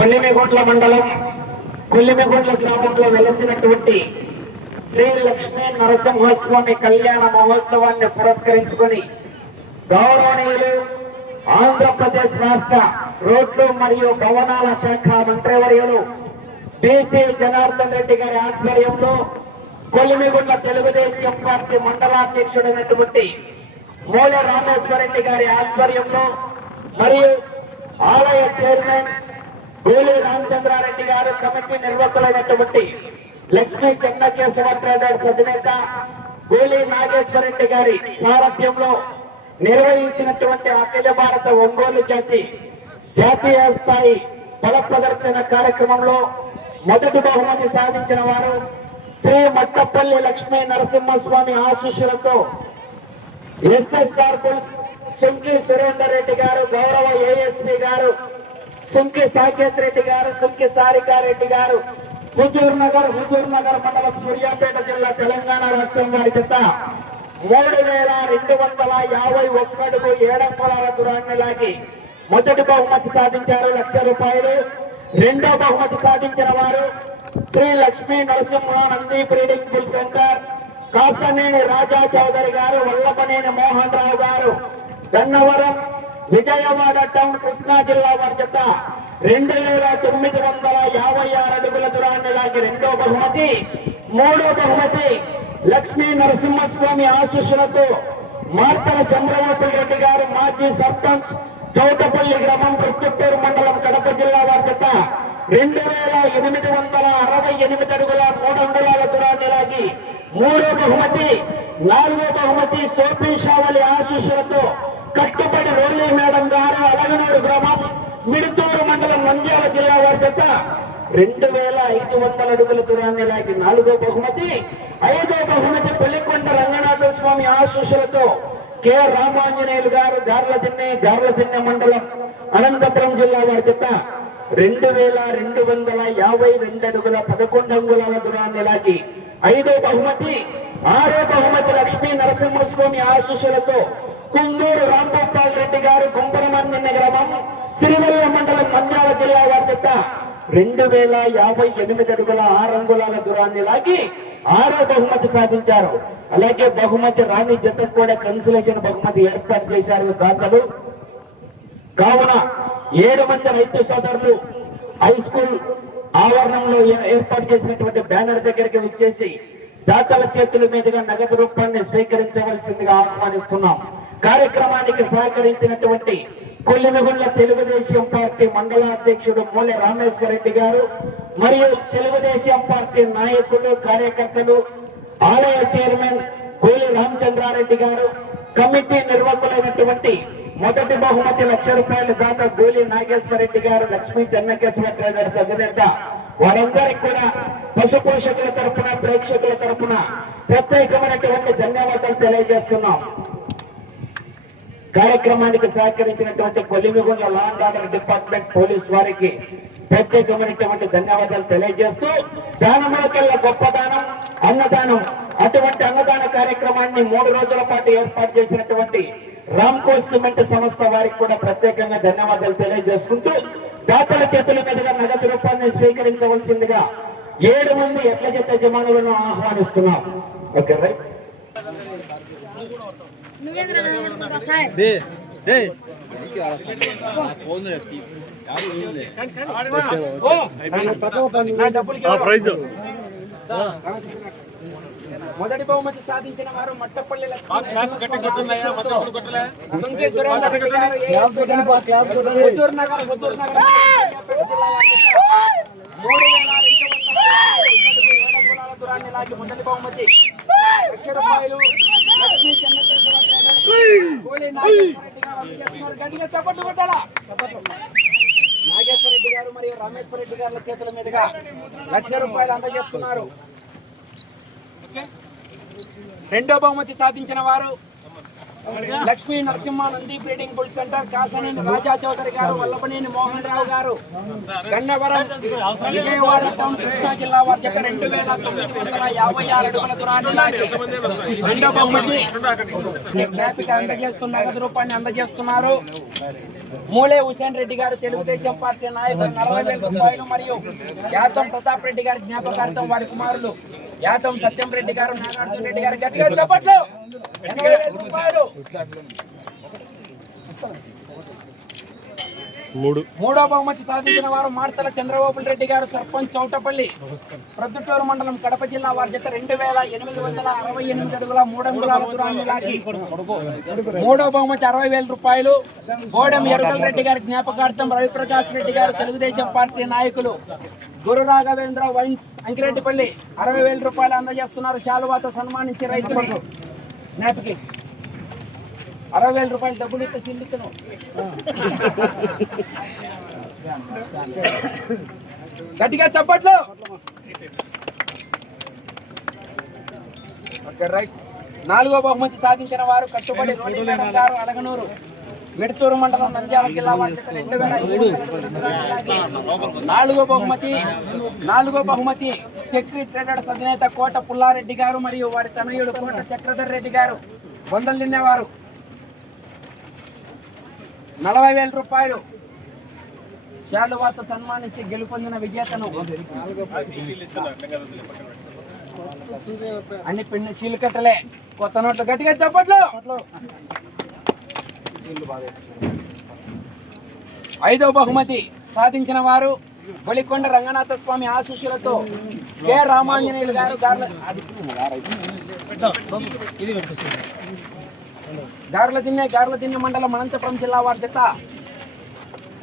కొల్లిమిగుంట్ల మండలం కొల్లిమిగుంట్ల గ్రామంలో వెలసినటువంటి శ్రీ లక్ష్మీ నరసింహస్వామి కళ్యాణ మహోత్సవాన్ని పురస్కరించుకొని గౌరవనీయులు ఆంధ్రప్రదేశ్ రాష్ట్ర రోడ్లు మరియు భవనాల శాఖ మంత్రివర్యులు బీసీ జనార్దన్ రెడ్డి గారి ఆధ్వర్యంలో కొల్లిమిగుంట్ల తెలుగుదేశం పార్టీ మండలాధ్యక్షుడైనటువంటి మూల రామేశ్వరరెడ్డి గారి ఆధ్వర్యంలో మరియు ఆలయ చైర్మన్ గోలి రామచంద్రారెడ్డి గారు కమిటీ నిర్వాహకులైనటువంటి లక్ష్మీ చెన్నకేశవ ట్రేడర్స్ అధినేత గోలి నాగేశ్వరరెడ్డి గారి సారథ్యంలో నిర్వహించినటువంటి అఖిల భారత ఒంగోలు జాతీయ స్థాయి బల ప్రదర్శన కార్యక్రమంలో మొదటి బహుమతి సాధించిన వారు శ్రీ మట్టపల్లి లక్ష్మీ నరసింహస్వామి ఆశీస్సులతో ఎస్ఎస్ఆర్ సుంకి సురేందర్ రెడ్డి గారు, గౌరవ ఏఎస్పీ గారు సుంకి సాకేత్ రెడ్డి గారు, సుంకి సారికారెడ్డి గారు, హుజూర్ నగర్ మండలం సూర్యాపేట జిల్లా తెలంగాణ రాష్ట్రం వారి చేత 3251 అడుగు 7 అంగుళాల దూరాన్ని లాగి మొదటి బహుమతి సాధించారు, ₹1,00,000. రెండో బహుమతి సాధించిన వారు Sri Lakshmi Narasimha Nandi breeding bull centre Kasaneni Raja Chowdary garu, Vallabhaneni Mohan Rao గారు, గన్నవరం విజయవాడ టౌన్ కృష్ణా జిల్లా వారి చేత 2956 అడుగుల దూరాన్ని లాగి రెండో బహుమతి. మూడో బహుమతి లక్ష్మీ నరసింహస్వామి ఆశీస్సులతో మార్తల చంద్రబాబు రెడ్డి గారు, మాజీ సర్పంచ్, చౌటపల్లి గ్రామం, ప్రత్యుత్తూరు మండలం, కడప జిల్లా వారి చేత 2868 అడుగుల 3 అంగుళాల దూరాన్ని లాగి మూడో బహుమతి. నాలుగో బహుమతి సోపేశావళి ఆశీస్సులతో కట్టుబడి రోలి మేడం గారు, అలగనూరు గ్రామం, మిడుతూరు మండలం, నంద్యాల జిల్లా వారి చేత 2500 అడుగుల దూరాన్ని లాగి నాలుగో బహుమతి. ఐదో బహుమతి పెళ్లికొండ రంగనాథ స్వామి ఆశీస్సులతో కె రామాంజనేయులు గారు, గార్లదిన్నె మండలం, అనంతపురం జిల్లా వారి చేత 2252 అడుగుల 11 అంగుళాల దూరాన్ని లాగి ఐదో బహుమతి. ఆరో బహుమతి లక్ష్మీ నరసింహస్వామి ఆశీస్సులతో కుందూరు రాంగోపాల్ రెడ్డి గారు, గుంపరమన్నె గ్రామం, సిరివెల్ల మండలం, నంద్యాల జిల్లా వారి చేత 2058 అడుగుల 6 అంగుళాల దూరాన్ని లాగి ఆరో బహుమతి సాధించారు. అలాగే బహుమతి రాణి జతకు కూడా కన్సులేషన్ బహుమతి ఏర్పాటు చేశారు దాతలు. కావున 7 మంది రైతు సోదరులు హై స్కూల్ ఆవరణంలో ఏర్పాటు చేసినటువంటి బ్యానర్ దగ్గరికి వచ్చేసి దాతల చేతుల మీదుగా నగదు రూపాన్ని స్వీకరించవలసిందిగా ఆహ్వానిస్తున్నాం. కార్యక్రమానికి సహకరించినటువంటి కొల్లిమిగుండ్ల తెలుగుదేశం పార్టీ మండలాధ్యక్షుడు మూలె రామేశ్వరరెడ్డి గారు మరియు తెలుగుదేశం పార్టీ నాయకులు, కార్యకర్తలు, ఆలయ చైర్మన్ గోలి రామచంద్రారెడ్డి గారు, కమిటీ నిర్వాహకులైనటువంటి మొదటి బహుమతి ₹1,00,000 దాత గోలి నాగేశ్వరరెడ్డి గారు, లక్ష్మీ చెన్నకేశవ ట్రేడర్స్ అధినేత, వారందరికీ కూడా పశు పోషకుల తరఫున, ప్రేక్షకుల తరఫున ప్రత్యేకమైనటువంటి ధన్యవాదాలు తెలియజేస్తున్నాం. కార్యక్రమానికి సహకరించినటువంటి Kollimigundla law and order department police వారికి ప్రత్యేకమైనటువంటి ధన్యవాదాలు తెలియజేస్తూ, దానములకెల్లా గొప్ప దానం అన్నదానం. అటువంటి అన్నదాన కార్యక్రమాన్ని 3 రోజుల పాటు ఏర్పాటు చేసినటువంటి రామ్కో సిమెంట్ సంస్థ వారికి కూడా ప్రత్యేకంగా ధన్యవాదాలు తెలియజేసుకుంటూ, దాతల చేతుల మీదుగా నగదు రూపాన్ని స్వీకరించవలసిందిగా 7 మంది ఎడ్ల జత యజమానులను ఆహ్వానిస్తున్నాం. Okay right. మొదటి బహుమతి సాధించిన వారు మట్టపల్లి సుంకి సురేందర్ రెడ్డి గారు, హుజూర్ నగర్ 3251 దూరాన్ని లాగి మొదటి బహుమతి ₹1,00,000. లక్ష్మీ చెన్నకేశవ ట్రేడర్స్ గోలి నాగేశ్వరరెడ్డి గారు అందజేస్తున్నారు. గట్టిగా చప్పట్లు కొట్టాలా. నాగేశ్వరరెడ్డి గారు మరియు రామేశ్వరరెడ్డి గారి చేతుల మీదుగా ₹1,00,000 అందజేస్తున్నారు. రెండో బహుమతి సాధించిన వారు Lakshmi Narasimha Nandi breeding bull centre Kasaneni Raja Chowdary garu, Vallabhaneni Mohan Rao గారు, గన్నవరం విజయవాడ టౌన్ కృష్ణా జిల్లా వారి చేత 2956 అడుగుల దూరాన్ని లాగి రెండో బహుమతి అందజేస్తున్నారు. రూపాన్ని అందజేస్తున్నారు. మూలే హుసేన్ రెడ్డి గారు తెలుగుదేశం పార్టీ నాయకులు 40,000 రూపాయలు మరియు యాతం ప్రతాప్ రెడ్డి గారి జ్ఞాపకార్థం వారి కుమారులు యాతం సత్యం రెడ్డి గారు నాగార్జున రెడ్డి గారు గట్టిగా చప్పట్లు 80,000 రూపాయలు. మూడో బహుమతి సాధించిన వారు మార్తల చంద్రబాబు రెడ్డి గారు సర్పంచ్ చౌటపల్లి ప్రొద్దుటూరు మండలం కడప జిల్లా వారి జత 2,868 అడుగుల 3 అంగుళాల దూరాన్ని లాగి మూడో బహుమతి 60,000 రూపాయలు. గోడెం ఎరుకల్ రెడ్డి గారి జ్ఞాపకార్థం రవిప్రకాష్ రెడ్డి గారు తెలుగుదేశం పార్టీ నాయకులు గురు రాఘవేంద్ర వైన్స్ అంకిరెడ్డిపల్లి 60,000 రూపాయలు అందజేస్తున్నారు. శాలువాతో సన్మానించి రైతులు జ్ఞాపకి 60,000 రూపాయలు డబ్బులు ఇస్తే సిల్లుతాను. గట్టిగా చప్పట్లు. రైట్. నాలుగో బహుమతి సాధించిన వారు కట్టుబడి రోని మేడం గారు అలగనూరు మిడతూరు మండలం నంద్యాల జిల్లా వారి 2,500. నాలుగో బహుమతి చక్రి ట్రేడర్స్ అధినేత కోట పుల్లారెడ్డి గారు మరియు వారి తనయుడు కోట చక్రధర్ రెడ్డి గారు బొందలు తినేవారు 40,000 రూపాయలు. శాలువాతో సన్మానించి గెలుపొందిన విజేతను అన్ని పిండి సీలు కట్టలే కొత్త నోట్లు గట్టిగా చప్పట్లు. 5వ బహుమతి సాధించిన వారు బలికొండ రంగనాథ స్వామి ఆశీస్సులతో కె రామాంజనేయులు గారు గార్లదిన్నె మండలం అనంతపురం జిల్లా వారి జత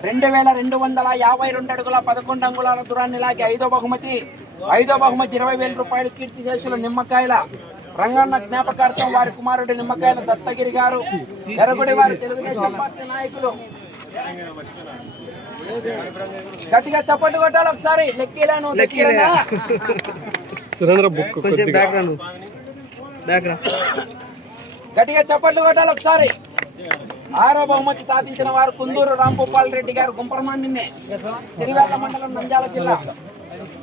2,252 అడుగుల 11 అంగుళాల దూరాన్ని లాగి ఐదో బహుమతి 20,000 రూపాయలు. కీర్తిశేషులు నిమ్మకాయల రంగన్న జ్ఞాపకార్థం వారి కుమారుడు నిమ్మకాయల దత్తగిరి గారు ఎరగుడి వారి తెలుగుదేశం పార్టీ నాయకులు గట్టిగా చప్పట్లు కొట్టాలి ఒకసారి. లెక్కీలను గట్టిగా చప్పట్లు కొట్టాలి ఒకసారి. 6వ బహుమతి సాధించిన వారు కుందూరు రాంభూపాల్ రెడ్డి గారు గుంపరమాండినే సిరివేళ్ల మండలం నంద్యాల జిల్లా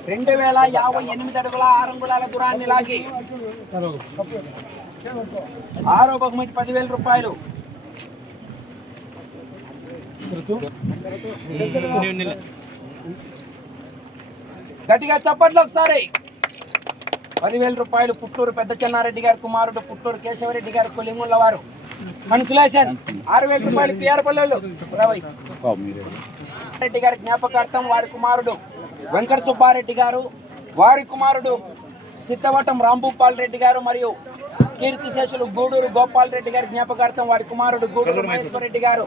2,058 అడుగుల 6 అంగుళాల దూరాన్ని లాగి 6వ బహుమతి 10,000 రూపాయలు. గట్టిగా చప్పట్లు ఒకసారి. 10,000 రూపాయలు పుట్టూరు పెద్ద చెన్నారెడ్డి గారి కుమారుడు పుట్టూరు కేశవరెడ్డి గారు కొలింగుల వారు కన్సులేషన్ 6,000 రూపాయలు. పిఆర్ పల్లెలు రెడ్డి గారి జ్ఞాపకార్థం వారి కుమారుడు వెంకట సుబ్బారెడ్డి గారు వారి కుమారుడు సిద్ధవటం రాంభూపాల్ రెడ్డి గారు మరియు కీర్తిశేషులు గూడూరు గోపాల్ రెడ్డి గారి జ్ఞాపకార్థం వారి కుమారుడు గూడూరు మహేశ్వర రెడ్డి గారు